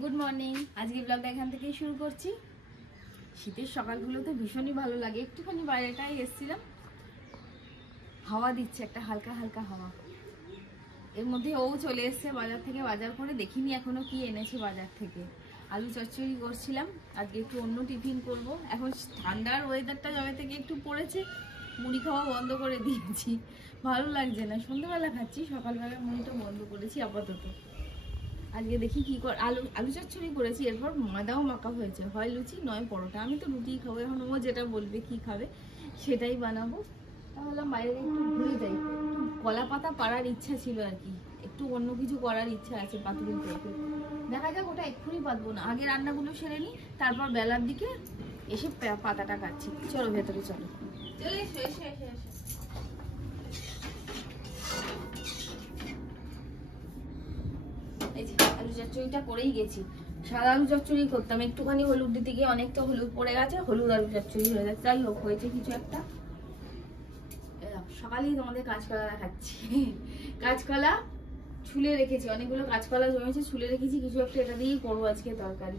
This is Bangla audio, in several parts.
Good morning. আজকে ব্লগটা এখান থেকেই শুরু করছি। শীতের সকালগুলোতে ভীষণই ভালো লাগে। একটুখানি বাইরেটাই এসেছিলাম, হাওয়া দিচ্ছে, একটা হালকা হালকা হাওয়া। এর মধ্যে ও চলে এসছে বাজার থেকে, বাজার করে দেখিনি এখনো কি এনেছে বাজার থেকে। আলু চচ্চড়ি করছিলাম, আজকে একটু অন্য টিফিন করব। এখন ঠান্ডার ওয়েদারটা যবে থেকে একটু পড়েছে, মুড়ি খাওয়া বন্ধ করে দিয়েছি, ভালো লাগছে না। সন্ধ্যাবেলা খাচ্ছি, সকালবেলা মুড়িটা বন্ধ করেছি আপাতত। আজকে দেখি কি কর, আলু চচ্চড়ি করেছি, এরপর ময়দাও মাখা হয়েছে, হয় লুচি নয় পরোটা। আমি তো রুটিই খাবো, এখন ও যেটা বলবে কি খাবে সেটাই বানাবো। তাহলে বাইরে একটু ঘুরে যাই, একটু কলা পাতা পাড়ার ইচ্ছা ছিল আর কি, একটু অন্য কিছু করার ইচ্ছা আছে পাতুরি টাইপের। দেখা যাক, ওটা এক্ষুনি পাতবো না, আগে রান্নাগুলো সেরে নিই, তারপর বেলার দিকে এসে পাতাটা কাটছি। চলো ভেতরে চলো, চলে এসো এসে এসে এসে। আলু চচ্চড়িটা করেই গেছি, সাদা আলু চচ্চড়ি করতাম, একটুখানি হলুদ দিতে গিয়ে অনেকটা হলুদ পড়ে গেছে, হলুদ আলু চচ্চড়ি হয়ে যাচ্ছে। যাই হোক, হয়েছে কিছু একটা। সকালেই তোমাদের কাঁচকলা দেখাচ্ছি। কাঁচকলা ছুলে রেখেছি, অনেকগুলো কাঁচকলা জমেছে, ছুলে রেখেছি। কিছু একটা এটা দিয়েই করবো আজকে তরকারি।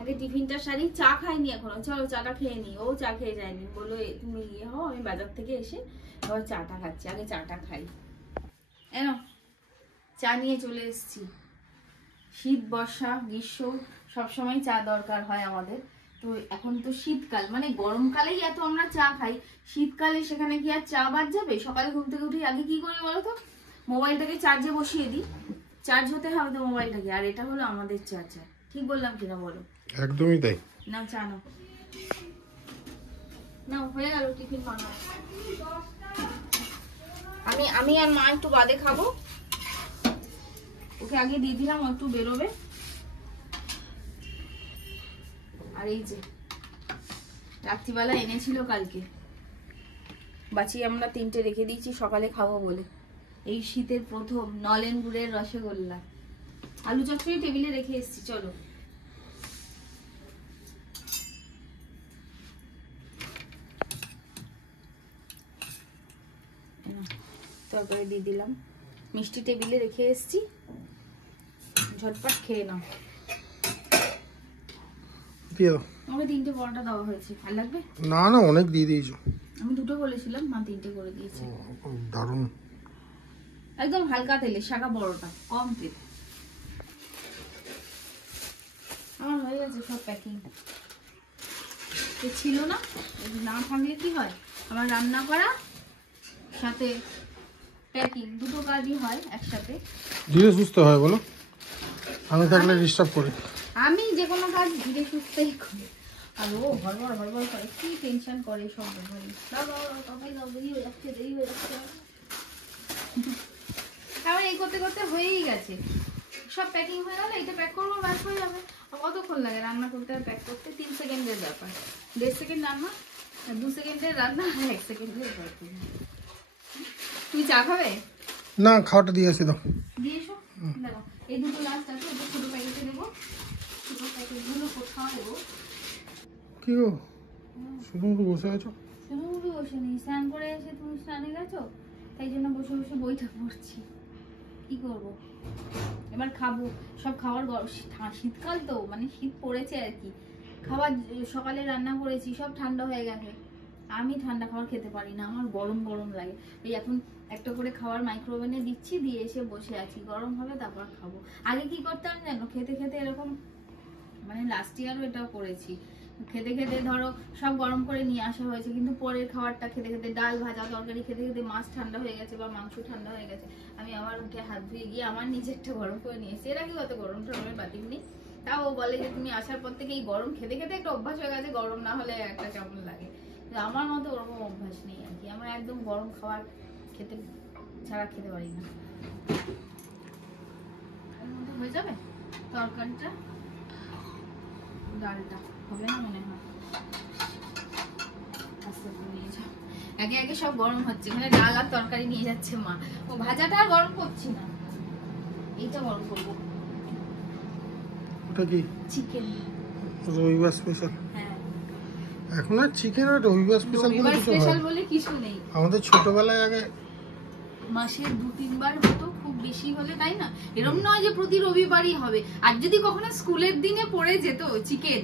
আগে টিফিনটা সারি, চা খাইনি এখনো, চলো চাটা খেয়ে নি। ও চা খেয়ে যায়নি, বললো তুমি ইয়ে হও, আমি বাজার থেকে এসে আবার চাটা খাচ্ছি, আগে চাটা খাই। এনো চা নিয়ে চলে এসছি। শীত বর্ষা গ্রীষ্ম সবসময় চা দরকার হয় আমাদের। তো এখন তো শীতকাল, মানে গরমকালেই এত আমরা চা খাই, শীতকালে সেখানে কি আর চা বাদ যাবে? সকালে ঘুম থেকে উঠে আগে কি করি বলো তো, মোবাইলটাকে চার্জে বসিয়ে দিই, চার্জ হতে হবে তো মোবাইলটাকে। আর এটা হলো আমাদের চা। ঠিক বললাম কিনা বলো? একদমই তাই। না চা নাও, নাও হয়ে গেল টিফিন বানাও। আমি আর মা একটু বাদে খাবো, ওকে আগে দিয়ে দিলাম, একটু বেরোবে। আর এই যে রাত্রিবেলা এনেছিল কালকে, বাঁচিয়ে আমরা 3টে রেখে দিয়েছি সকালে খাবো বলে। এই শীতের প্রথম নলেন গুড়ের রসগোল্লা। আলু চচ্চড়ি টেবিলে রেখে এসেছি, চলো। তরকারি দিয়ে দিলাম, মিষ্টি টেবিলে রেখে এসেছি, ঝটপট খেয়ে নাও। আমাকে 3টে পরোটা দেওয়া হয়েছে, আর লাগবে? না না, অনেক দিয়ে দিয়েছো। আমি 2টো বলেছিলাম, মা 3টে করে দিয়েছে। দারুণ, একদম হালকা তেলে শাকা পরোটা, কম তেল। আমার হয়ে গেছে সব প্যাকিং। ছিল না, না থাকলে কি হয়, আমার রান্না করা সাথে প্যাকিং, দুটো কাজই হয় একসাথে। ধীরে সুস্থ হয় বলো, আমি থাকলে ডিস্টার্ব করি। আমি যে কোনো কাজ ধীরে সুস্থই করি, আর ও হড়বড় হড়বড় করে, কি টেনশন করে সব ব্যাপারে। দেরি হয়ে যাচ্ছে। আমার এই করতে করতে হয়েই গেছে, সব প্যাকিং হয়ে গেল, এটা প্যাক করবো, ব্যাস হয়ে যাবে। কতক্ষণ লাগে রান্না করতে আর প্যাক করতে? 3 সেকেন্ডের ব্যাপার, 1.5 সেকেন্ড রান্না, 2 সেকেন্ডের রান্না, 1 সেকেন্ডের প্যাকিং। তুমি চা খাবে? না, খাওয়াটা দিয়ে আসি দাও। দিয়ে এসো, দেখো এই দুটো লাস্ট আছে, ওটা ছোটো প্যাকেটে দেবো, ছোটো প্যাকেটগুলো কোথাও দেবো। কি গো, শুধু বসে আছো? শুধু বসে নেই, স্নান করে এসে তুমি স্নানে গেছো, তাই জন্য বসে বসে বইটা পড়ছি। কি করবো, এবার খাবো। সব খাবার শীতকাল তো, মানে শীত পড়েছে আর কি। খাবার সকালে রান্না করেছি, সব ঠান্ডা হয়ে গেছে। আমি ঠান্ডা খাবার খেতে পারি না, আমার গরম গরম লাগে। এই এখন একটা করে খাবার মাইক্রোওভেনে দিচ্ছি, দিয়ে এসে বসে আছি, গরম হবে তারপর খাবো। আগে কি করতাম জানো, খেতে খেতে এরকম, মানে লাস্ট ইয়ারও এটাও করেছি, খেতে খেতে ধরো সব গরম করে নিয়ে আসা হয়েছে, কিন্তু পরের খাবারটা খেতে খেতে, ডাল ভাজা তরকারি খেতে খেতে মাছ ঠান্ডা হয়ে গেছে বা মাংস ঠান্ডা হয়ে গেছে, আমি আবার উঠে হাত ধুয়ে গিয়ে আমার নিজেরটা গরম করে নিয়েছি। এর আগে অত গরম টরমের বাতিল নেই, তাও ও বলে যে তুমি আসার পর থেকে এই গরম খেতে খেতে একটা অভ্যাস হয়ে গেছে, গরম না হলে একটা কেমন লাগে। আমার মতো ওরকম অভ্যাস নেই আর কি, আমার একদম গরম খাবার খেতে ছাড়া খেতে পারি না। এর মধ্যে হয়ে যাবে তরকারিটা, ডালটা হবে না মনে হয়। একে একে সব গরম হচ্ছে, মানে ডাল আর তরকারি নিয়ে যাচ্ছে মা। ও ভাজাটা আর গরম করছি না, এইটা গরম করবো। ওটা কি? চিকেন, রবিবার স্পেশাল। হ্যাঁ এখন আর চিকেন আর রবিবার স্পেশাল বলে কিছু নেই। আমাদের ছোটবেলায় আগে মাসে 2-3 বার হতো, খুব বেশি হলে, তাই না? এরকম নয় যে প্রতি রবিবারই হবে। আর যদি কখনো স্কুলের দিনে পড়ে যেত চিকেন,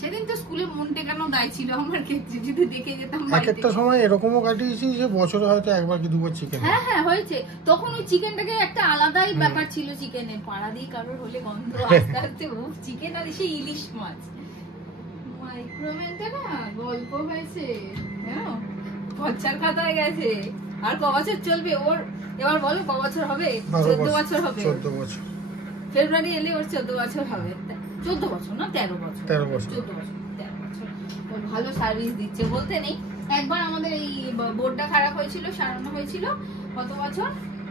সেদিন তো স্কুলে মন টেকানো দায় ছিল আমার ক্ষেত্রে, যদি দেখে যেতাম। এক একটা সময় এরকমও কাটিয়েছি যে বছরে হয়তো একবার কি দুবার চিকেন। হ্যাঁ হ্যাঁ হয়েছে। তখন ওই চিকেনটাকে একটা আলাদাই ব্যাপার ছিল চিকেনের। পাড়া দিয়ে কারোর হলে গন্ধ আস্তে আস্তে চিকেন আর সেই ইলিশ মাছ। মাইক্রোওয়েভটা না গল্প হয়েছে, জানো, খরচার খাতায় গেছে। আর ক বছর চলবে ওর? এবার বলো ক বছর হবে? 14 বছর হবে। 14 বছর ফেব্রুয়ারি এলে ওর 14 বছর হবে। 14 বছর না 13 বছর। 13 বছর 14 বছর 13 বছর। ও ভালো সার্ভিস দিচ্ছে বলতে নেই। একবার আমাদের এই বোর্ডটা খারাপ হয়েছিল, সারানো হয়েছিল কত বছর,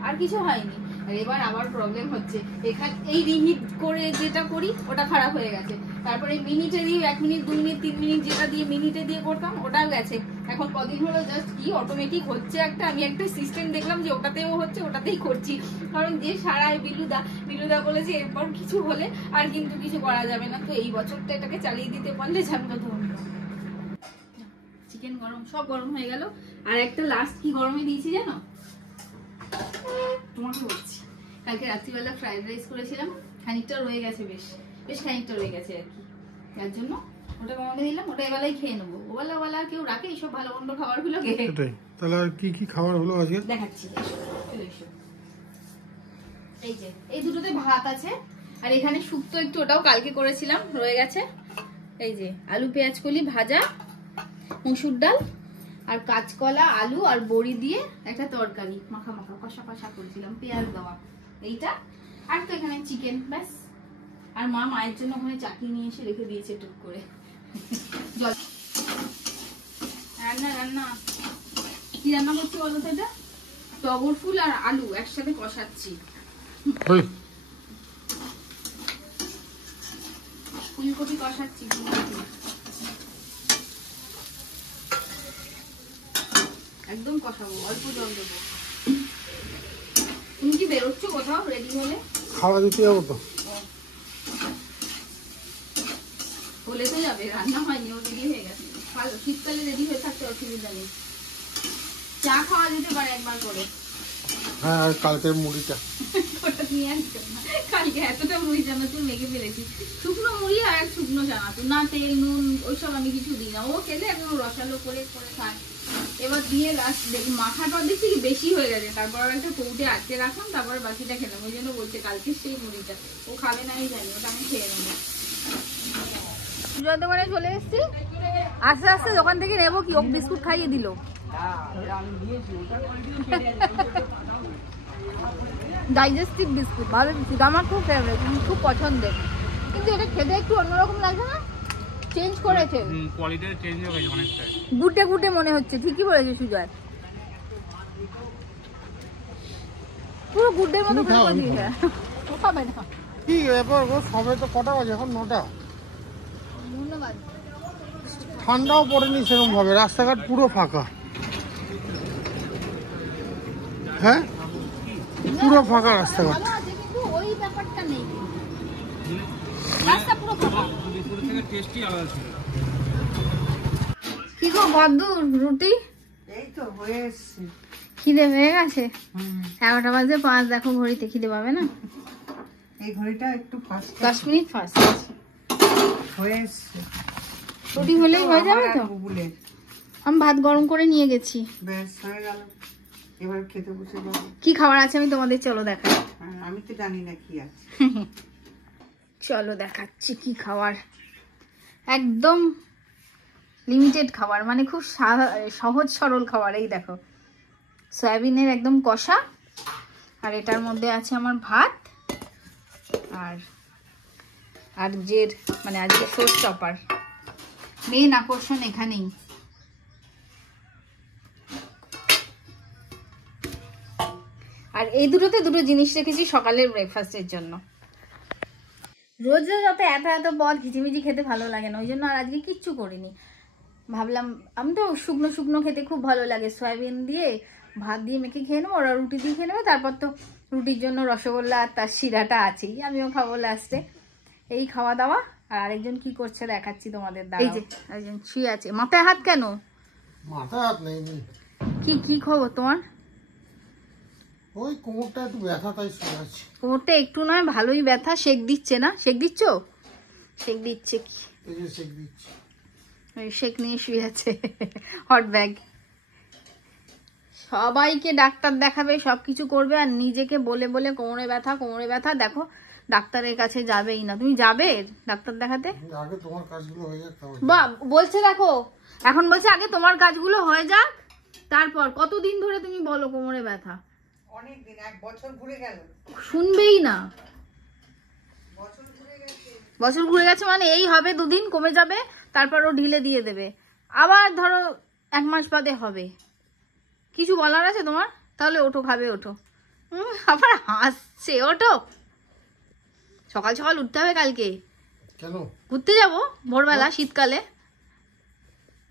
আর কিছু হয়নি। আর এবার আবার প্রবলেম হচ্ছে। এখানে এই রিহিট করে যেটা করি ওটা খারাপ হয়ে গেছে। তারপরে মিনিটে দিয়ে 1 মিনিট 2 মিনিট 3 মিনিট যেটা দিয়ে মিনিটে দিয়ে করতাম ওটাও গেছে। এখন কদিন হলো জাস্ট কি অটোমেটিক হচ্ছে একটা। আমি একটা সিস্টেম দেখলাম যে ওটাতেও হচ্ছে, ওটাতেই করছি। কারণ যে সারায় বিলুদা বলেছে এরপর কিছু হলে আর কিন্তু কিছু করা যাবে না। তো এই বছরটা এটাকে চালিয়ে দিতে পারলে জানতো ধন্য। চিকেন গরম, সব গরম হয়ে গেল। আর একটা লাস্ট কি গরমে দিয়েছি জানো? তোমাকে বলছি, কালকে রাত্রিবেলা ফ্রাইড রাইস করেছিলাম, খানিকটা রয়ে গেছে, বেশ খানিকটা রয়ে গেছে আর কি। তার জন্য ওটা কমাতে দিলাম, ওটা এবেলায় খেয়ে নেবো। ওবেলা কেউ রাখে এইসব ভালো মন্দ খাবার গুলো খেয়ে। তাহলে আর কি কি খাবার হলো আজকে দেখাচ্ছি। এই যে এই দুটোতে ভাত আছে, আর এখানে শুক্তো একটু, ওটাও কালকে করেছিলাম, রয়ে গেছে। এই যে আলু পেঁয়াজ কলি ভাজা, মসুর ডাল, আর কাঁচকলা আলু আর বড়ি দিয়ে একটা তরকারি মাখা কষা করেছিলাম, পেঁয়াজ দেওয়া। এইটা আর তো এখানে চিকেন, ব্যাস। আর মায়ের জন্য ওখানে চাটনি নিয়ে এসে রেখে দিয়েছে টুক করে। জল রান্না কি রান্না করছি বলো তো? এটা টগর ফুল আর আলু একসাথে কষাচ্ছি। ফুলকপি কষাচ্ছি, একদম কষাবো, অল্প জল দেবো। তুমি কি বেরোচ্ছ কোথাও? রেডি হলে খাওয়া দিতে যাবো তো। বলে তো যাবে, রান্না হয়নি, ও রেডি হয়ে গেছে। ভালো, শীতকালে রেডি হয়ে থাকতে অসুবিধা নেই। চা খাওয়া যেতে পারে একবার করে। হ্যাঁ, আর কালকের মুড়িটা ওটা নিয়ে আসছো না? কালকে এতটা মুড়ি চানাচুর মেখে ফেলেছি, শুকনো মুড়ি আর শুকনো চানাচুর, না তেল নুন ওইসব আমি কিছু দিই না। ও খেলে একদম রসালো করে খায়। এবার দিয়ে লাস্ট দেখি মাখাটা দেখছি কি বেশি হয়ে গেছে, তারপর একটা কৌটে আটকে রাখলাম, তারপর বাকিটা খেলাম। ওই জন্য বলছে কালকে সেই মুড়িটা ও খাবে না আমি জানি, ওটা আমি খেয়ে নেবো। দোকানে চলে এসেছি, আস্তে আস্তে দোকান থেকে নেবো কি, ওক বিস্কুট খাইয়ে দিল। ডাইজেস্টিভ বিস্কুট, ভালো বিস্কুট, আমার খুব ফেভারিট, খুব পছন্দের। কিন্তু এটা খেতে একটু অন্যরকম লাগছে না? চেঞ্জ করেছে, কোয়ালিটিটা চেঞ্জ হয়ে গেছে অনেকটা, গুটে মনে হচ্ছে। ঠিকই বলেছে সুজয়, পুরো গুডের মতো করে দিয়েছে। খাবে না কি ব্যাপার গো? সবে তো কটা বাজে? এখন 9টা। ধন্যবাদ। ঠান্ডাও পড়েনি সেরকম ভাবে, রাস্তাঘাট পুরো ফাঁকা। হ্যাঁ, পুরো ফাঁকা রাস্তাঘাট। ভালো আছে কিন্তু ওই ব্যাপারটা নেই, রাস্তা পুরো ফাঁকা। কি গো বদ্দুর রুটি? এই তো হয়ে এসছে। খিদে হয়ে গেছে? 11টা বাজে 5, দেখো ঘড়িতে। খিদে পাবে না? এই ঘড়িটা একটু ফাস্ট, 10 মিনিট ফাস্ট হয়ে এসছে। রুটি হলেই হয়ে যাবে তো? আমি ভাত গরম করে নিয়ে গেছি, ব্যাস হয়ে গেল। এবার খেতে বসে যাবো। কি খাবার আছে আমি তোমাদের চলো দেখাই। আমি তো জানি না কি আছে। চলো দেখাচ্ছি কি খাবার। একদম লিমিটেড খাবার, মানে খুব সহজ সরল খাবার। এই দেখো, সয়াবিনের একদম কষা, আর এটার মধ্যে আছে আমার ভাত, আর যে মানে আজকে সোস চপার, মেন আকর্ষণ এখানেই। আর এই দুটো জিনিস রেখেছি সকালের ব্রেকফাস্টের জন্য। রোজ এত বল খিচিমিচি খেতে ভালো লাগে না, ওই জন্য আর আজকে কিচ্ছু করিনি। ভাবলাম আমি তো শুকনো খেতে খুব ভালো লাগে, সয়াবিন দিয়ে ভাত দিয়ে মেখে খেয়ে নেবো, ওরা রুটি দিয়ে খেয়ে নেবে। তারপর তো রুটির জন্য রসগোল্লা আর তার শিরাটা আছেই, আমিও খাবো লাস্টে। এই খাওয়া দাওয়া। আর আরেকজন কি করছে দেখাচ্ছি তোমাদের। এই যে আরেকজন শুয়ে আছে। মাথায় হাত কেন? মাথায় হাত নেই। কি খবর তোমার? ওই কোমরটা একটু ব্যথা, তাই শুয়ে আছি। কোমরটা একটু নয় ভালোই ব্যথা। শেক দিচ্ছে না? শেক দিচ্ছ? শেক দিচ্ছে কি? এই যে শেক দিচ্ছি। ওই শেক নিয়ে শুয়ে আছে হট ব্যাগ। সবাইকে ডাক্তার দেখাবে, সবকিছু করবে, আর নিজেকে বলে বলে কোমরে ব্যথা কোমরে ব্যথা। দেখো ডাক্তারের কাছে যাবেই না। তুমি যাবে ডাক্তার দেখাতে? আগে তোমার কাজগুলো হয়ে যাক তারপর। বা বলছে দেখো, এখন বলছে আগে তোমার কাজগুলো হয়ে যাক তারপর। কতদিন ধরে তুমি বলো কোমরে ব্যথা? অনেক দিন, 1 বছর ঘুরে গেল। শুনবেই না। বছর ঘুরে গেছে। বছর ঘুরে গেছে মানে এই হবে 2 দিন কমে যাবে, তারপর ও ঢিলে দিয়ে দেবে। আবার ধরো 1 মাস বাদে হবে। কিছু বলার আছে তোমার? তাহলে ওঠো, খাবে, ওঠো। আবার হাসছে। ওঠো, সকাল সকাল উঠতে হবে কালকে। কেন? ঘুরতে যাবো ভোরবেলা শীতকালে।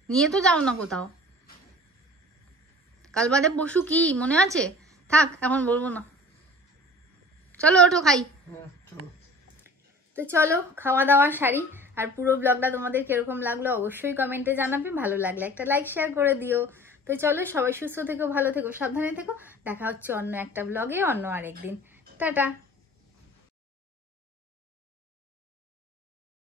নিয়ে তো যাও না কোথাও। কাল বাদে পরশু কি মনে আছে? থাক, এখন বলবো না। চলো ওঠো, খাই। চলো। তো চলো খাওয়া দাওয়া সারি। আর পুরো ব্লগটা তোমাদের কিরকম লাগলো অবশ্যই কমেন্টে জানাবে। ভালো লাগলে একটা লাইক শেয়ার করে দিও। তো চলো, সবাই সুস্থ থেকো, ভালো থেকো, সাবধানে থেকো। দেখা হচ্ছে অন্য একটা ব্লগে অন্য আরেকদিন। টাটা।